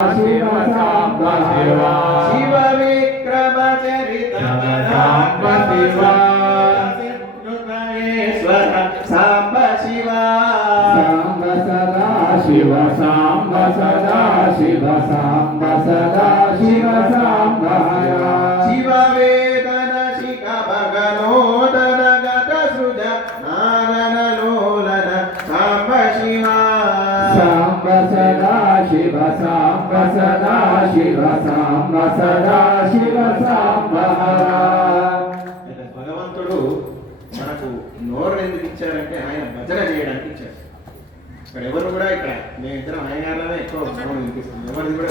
शिव साम्ब शिव शिव विक्रम चरित साम्ब शिव साम्ब शिव साम्ब सदा शिव साम्ब सदा शिव साम्ब सदा शिव साम्ब शिव वेदन शिख भगनोदन गत सृज नानन लोलन साम्ब शिव साम्ब सदा शिव साम्ब सदा शिव साम्ब सदा शिव साम्ब భగవంతుడు మనకు నోరు ఎందుకు ఇచ్చారంటే ఆయన భజన చేయడానికి ఇచ్చారు. ఇక్కడ ఎవరు కూడా ఇక్కడ మేమిద్దరం ఆయనగానే ఎక్కువ భగవం వినిపిస్తుంది. ఎవరిది కూడా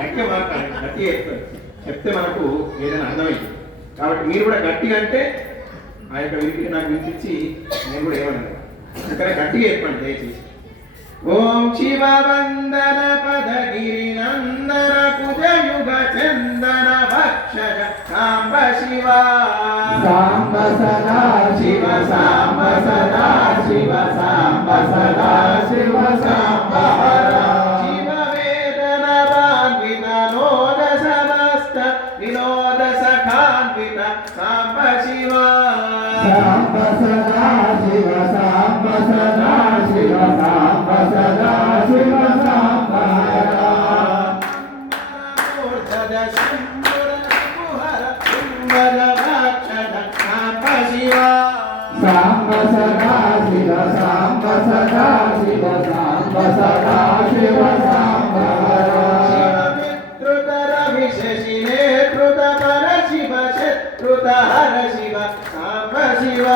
గట్టిగా మాట్లాడాలి, గట్టిగా చెప్తే మనకు ఏదైనా అర్థమైంది. కాబట్టి మీరు కూడా గట్టిగా అంటే ఆ యొక్క వినిపించి నాకు వినిపించి నేను కూడా ఏమన్నా ఇక్కడ గట్టిగా చెప్పండి దయచేసి. ఓం శివ వందన పదగిరి నందన కుజయుగ చందన భక్షక సాంబ శివ సాంబ సదా శివ సాంబ సదా శివ సాంబ సదా శివ సాంబ శివ వేదన వాన్విత నోద సమస్త వినోద సఖాన్విత సాంబ శివ సాంబ సదా శివ సాంబ సదా శివ సాంబ సదా శివ సాంబ సాంబ సదా శివ సాంబ సదా శివ సాంబ సదా శివ సాంబ శివమిత్రుతర విశేషినేతృత పర శివ శత్రుత హర శివ సాంబ శివ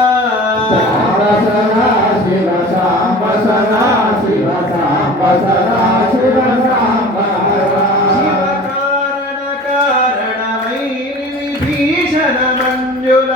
సాంబ సదా శివ సాంబ సదా శివ సాంబ సదా శివ సాంబ శివ కారణ కారణమై విభీషణ మంజుల